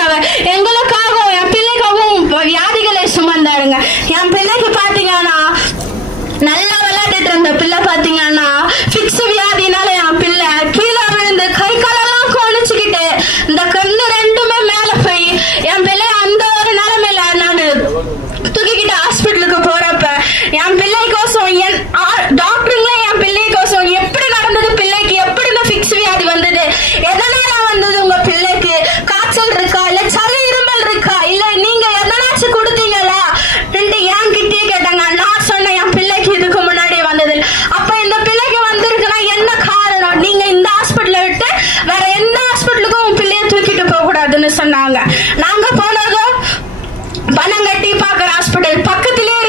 ஆவியானவர் எங்களுக்காகவும் என் பிள்ளைக்காகவும் வியாதிகளை சுமந்தாருங்க. என் பிள்ளைக்கு பாத்தீங்கன்னா நல்லா விளையாடிட்டு இருந்த பிள்ளை பாத்தீங்கன்னா பிக்ஸ் வியாதினால என் பிள்ளை கீழே விழுந்து கை காலெல்லாம் கொணிச்சுக்கிட்டு இந்த கண்ணு ரெண்டுமே மேல போய் என் பிள்ளை அந்த ஒரு நிலைமையில நான் தூக்கிக்கிட்டு ஹாஸ்பிட்டலுக்கு போறப்ப என் பிள்ளைக்கோசம் டாக்டருங்களே என் பிள்ளைக்கோசம் எப்படி நடந்தது, பிள்ளைக்கு எப்படி இந்த பிக்ஸ் வியாதி வந்தது, எதனால வந்தது, உங்க பிள்ளைக்கு காய்ச்சல் இருக்கா இல்ல சளி இருமல் இருக்கா இல்ல நீங்க எதனாச்சும் கொடுத்தீங்களா என் கிட்டே கேட்டாங்க. நான் சொன்னேன் என் பிள்ளைக்கு இதுக்கு முன்னாடி வந்தது. அப்ப இந்த பிள்ளைக்கு வந்திருக்குன்னா என்ன காரணம், நீங்க இந்த ஹாஸ்பிட்டலை விட்டு வேற எந்த ஹாஸ்பிட்டலுக்கும் உன் பிள்ளைய தூக்கிட்டு போக கூடாதுன்னு சொன்னாங்க. நாங்க போனதும் பணம் கட்டி பாக்குற ஹாஸ்பிட்டல் பக்கத்திலே